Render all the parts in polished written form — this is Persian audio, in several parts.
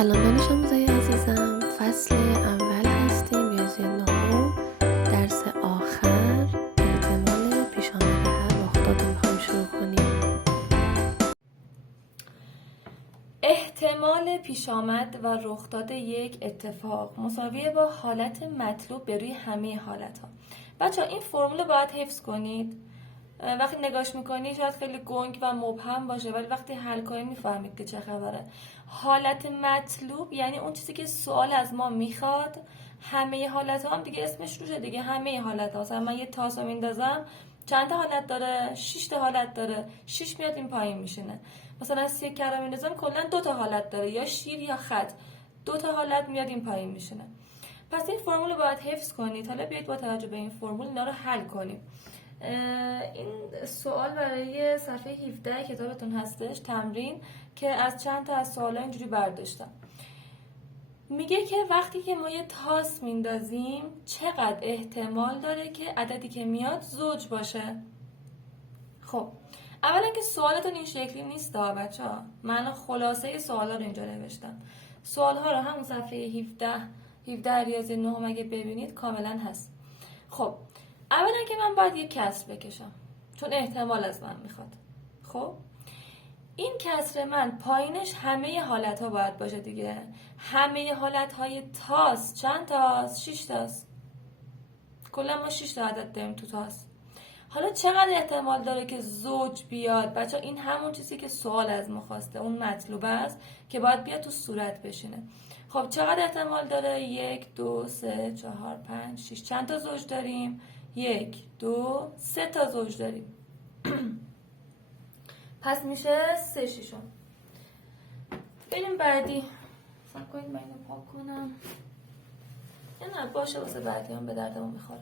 سلام دانش آموزای عزیزم، فصل اول هستیم، ریاضی نهم، درس آخر، احتمال پیش آمده هر رخداد رو میخوایم شروع کنیم. احتمال پیش آمد و رخداد یک اتفاق مساویه با حالت مطلوب به روی همه حالت ها. بچه ها این فرمول باید حفظ کنید. وقتی نگاش میکنید شاید خیلی گنگ و مبهم باشه، ولی وقتی حل کنید میفهمید که چه خبره. حالت مطلوب یعنی اون چیزی که سوال از ما میخواد. همه حالت ها هم دیگه اسمش روشه دیگه، همه حالت ها. مثلا من یه تاس رو میندازم، چند تا حالت داره؟ 6 تا حالت داره. 6 میاد این پایین میشینه. مثلا سکه رو میندازم، کلا 2 تا حالت داره، یا شیر یا خط. 2 تا حالت میاد این پایین میشینه. پس این فرمول رو باید حفظ کنید. حالا بیاید با توجه به این فرمول اینا رو حل کنیم. این سوال برای صفحه 17 کتابتون هستش، تمرین که از چند تا از سوالا اینجوری برداشتم. میگه که وقتی که ما یه تاس میندازیم چقدر احتمال داره که عددی که میاد زوج باشه. خب اولا که سوالتون این شکلی نیست بچه ها. من خلاصه سوالا رو اینجا نوشتم. سوالها رو همون صفحه 17 ریاضی نهم اگه ببینید کاملا هست. خب اولا که من باید یک کسر بکشم چون احتمال از من میخواد. خب این کسر من پایینش همه حالت ها باید باشه دیگه. همه حالت های تاس چند تاست؟ 6 تاست. کلا ما 6 تا عدد داریم تو تاس. حالا چقدر احتمال داره که زوج بیاد؟ بچه این همون چیزی که سوال از ما خواسته، اون مطلوب است که باید بیاد تو صورت بشینه. خب چقدر احتمال داره؟ 1 2 3 4 5 6. چند تا زوج داریم؟ 1 2 3 تا زوج داریم. پس میشه 3 ششم. بریم بعدی. صبر کنید من اینو پاک کنم. نه باشه، واسه بعدی هم به دردمون میخوره.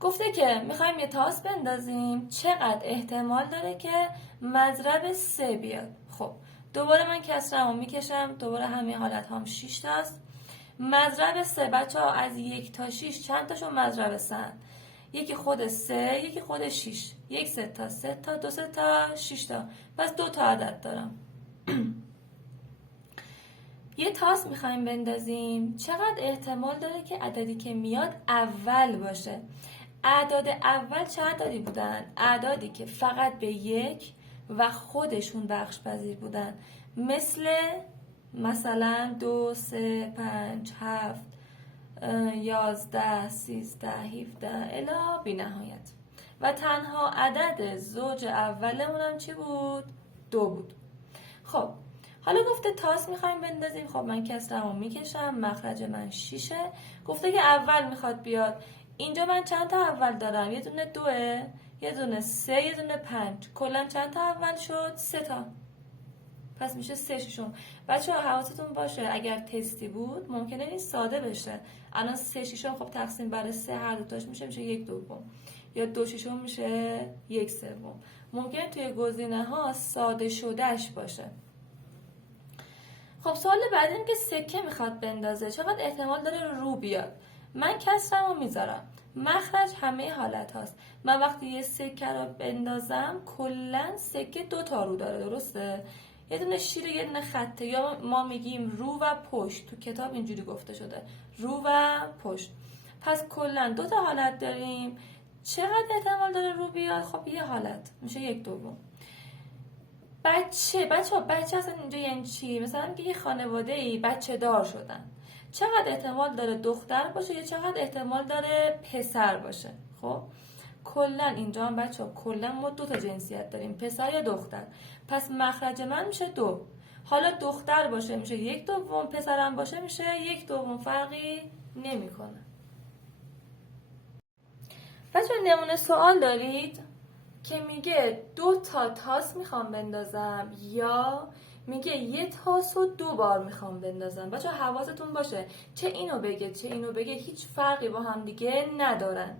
گفته که میخوایم یه تاس بندازیم، چقدر احتمال داره که مضرب 3 بیاد. خب دوباره من کسرمو میکشم، دوباره همه حالت هم 6 تاست. مضرب 3 بچه ها از 1 تا 6 چند تاشون مضرب 3 هست؟ یکی خود 3 یکی خود 6. 1 3 تا 3 تا 2 3 تا 6 تا. پس 2 تا عدد دارم. یه تاس میخوایم بندازیم، چقدر احتمال داره که عددی که میاد اول باشه؟ اعداد اول چه عددی بودن؟ اعدادی که فقط به 1 و خودشون بخش پذیر بودن، مثلا 2 3 5 7 11 13 17 الی بی نهایت. و تنها عدد زوج اولمون هم چی بود؟ 2 بود. خب حالا گفته تاس میخوایم بندازیم. خب من کسرمو میکشم، مخرج من 6. گفته که اول میخواد بیاد. اینجا من چند تا اول دارم؟ یه دونه 2، یه دونه 3، یه دونه 5. کلا چند تا اول شد؟ 3 تا. پس میشه 3 ششم. بچه ها حواستون باشه اگر تستی بود ممکنه این ساده بشه. الان 3 ششم خب تقسیم بر 3 هر دوتاش میشه 1 دوم، یا 2 ششم میشه 1 سوم. ممکنه توی گزینه ها ساده شدهش باشه. خب سوال بعدی این که سکه میخواد بندازه، چقدر احتمال داره رو بیاد؟ من کسرمو میذارم، مخرج همه حالت هاست. من وقتی یه سکه رو بندازم کلا سکه 2 تا رو داره، درسته؟ یه دونه شیر یه دونه خطه، یا ما میگیم رو و پشت. تو کتاب اینجوری گفته شده، رو و پشت. پس کلا 2 تا حالت داریم. چقدر احتمال داره رو بیاد؟ خب یه حالت میشه 1 دوم. بچه اصلا اینجا یعنی چی؟ مثلا میگه یه خانواده ای بچه دار شدن، چقدر احتمال داره دختر باشه یا چقدر احتمال داره پسر باشه؟ خب کلا اینجا هم بچه کلا ما 2 تا جنسیت داریم، پسر یا دختر. پس مخرج من میشه 2. حالا دختر باشه میشه 1 دوم، پسرم باشه میشه 1 دوم، فرقی نمیکنه. بچه نمونه سوال دارید که میگه 2 تا تاس میخوام بندازم، یا میگه یه تاس رو 2 بار میخوام بندازم. بچه حواستون باشه چه اینو بگه چه اینو بگه هیچ فرقی با هم دیگه ندارن.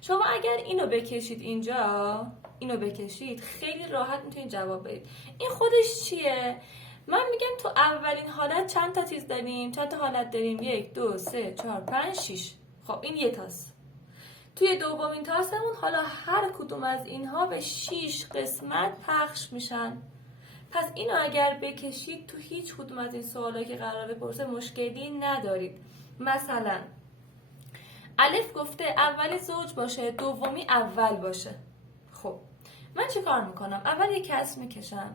شما اگر اینو بکشید اینجا، اینو بکشید، خیلی راحت میتونید جواب بدید. این خودش چیه؟ من میگم تو اولین حالت چند تا چیز داریم؟ چند تا حالت داریم؟ 1 2 3 4 5 6. خب این یه تاس. توی دومین تاسمون حالا هر کدوم از اینها به 6 قسمت پخش میشن. پس اینو اگر بکشید تو هیچ کدوم از این سوالایی که قراره بپرسه مشکلی ندارید. مثلا الف گفته اولی زوج باشه، دومی اول باشه. خب من چی کار میکنم؟ اول یک کسر میکشم.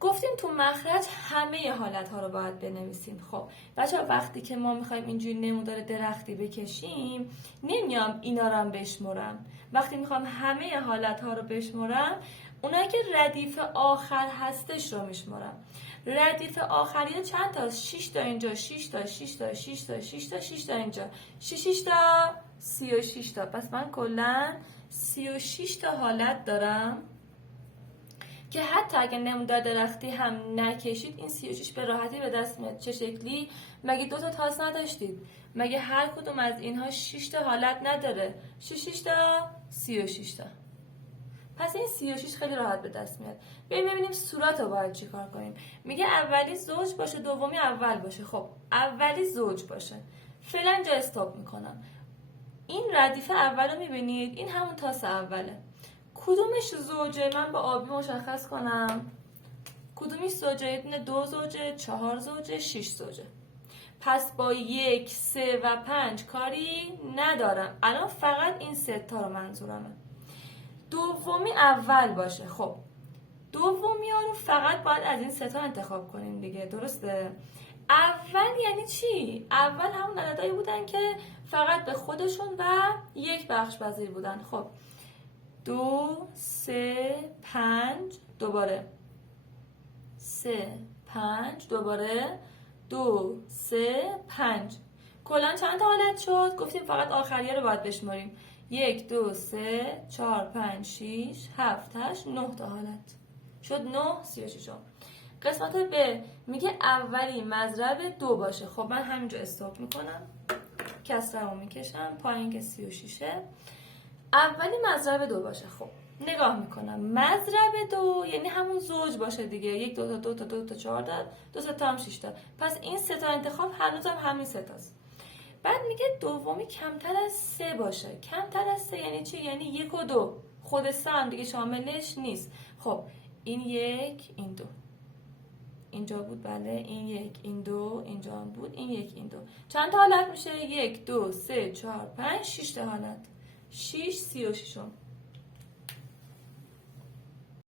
گفتیم تو مخرج همه حالتها رو باید بنویسیم. خب بچه‌ها وقتی که ما میخوایم اینجوری نمودار درختی بکشیم نمیام اینا رو هم بشمرم. وقتی میخوام همه حالتها رو بشمرم اونایی که ردیف آخر هستش رو میشمرم. ردیف آخری ها چند تا؟ 6 تا اینجا، 6 تا، 6 تا، 6 تا، 6 تا، 6 تا اینجا، 6 تا 36 تا. پس من کلا 36 تا حالت دارم که حتی اگه نمودار درختی هم نکشید این 36 به راحتی به دست میاد. چه شکلی؟ مگه 2 تا تاس نداشتید؟ مگه هر کدوم از اینها 6 تا حالت نداره؟ 6 تا 36 تا. پس این 36 خیلی راحت به دست میاد. بیایم ببینیم صورت رو باید چی کار کنیم. میگه اولی زوج باشه، دومی اول باشه. خب اولی زوج باشه. فعلا اینجا استاپ میکنم. این ردیف اول رو میبینید؟ این همون تاس اوله. کدومش زوجه؟ من با آبی مشخص کنم. کدومش زوجه؟ یه دونه 2 زوجه، 4 زوجه، 6 زوجه. پس با 1، 3 و 5 کاری ندارم. الان فقط این 3 تا رو منظورمه. دومی اول باشه. خب دومی ها رو فقط باید از این 3 تا انتخاب کنیم دیگه، درسته؟ اول یعنی چی؟ اول همون عددهایی بودن که فقط به خودشون و یک بخش پذیر بودن. خب 2، 3، 5 دوباره 3، 5 دوباره 2، 3، 5. کلا چند تا حالت شد؟ گفتیم فقط آخریه رو باید بشماریم. 1، 2، 3، 4، 5، 6، 7، 8، 9 تا حالت شد. 9 36. قسمت ب میگه اولی مضرب 2 باشه. خب من همینجا استاپ میکنم، کسره رو میکشم پایین که 36. اولی مضرب 2 باشه. خب نگاه میکنم مضرب 2 یعنی همون زوج باشه دیگه. 1، 2 تا 2 تا 2 تا 4 تا 2 تا هم 6 تا. پس این 3 تا انتخاب هنوزم همین 3 تاست. بعد میگه دومی کمتر از 3 باشه. کمتر از 3 یعنی چی؟ یعنی 1 و 2. خود 3 هم دیگه شاملش نیست. خب این 1 این 2 اینجا بود، بله این 1 این 2 اینجا هم بود، این 1 این 2. چند تا حالت میشه؟ 1، 2، 3، 4، 5، 6 تا حالت. 6 36.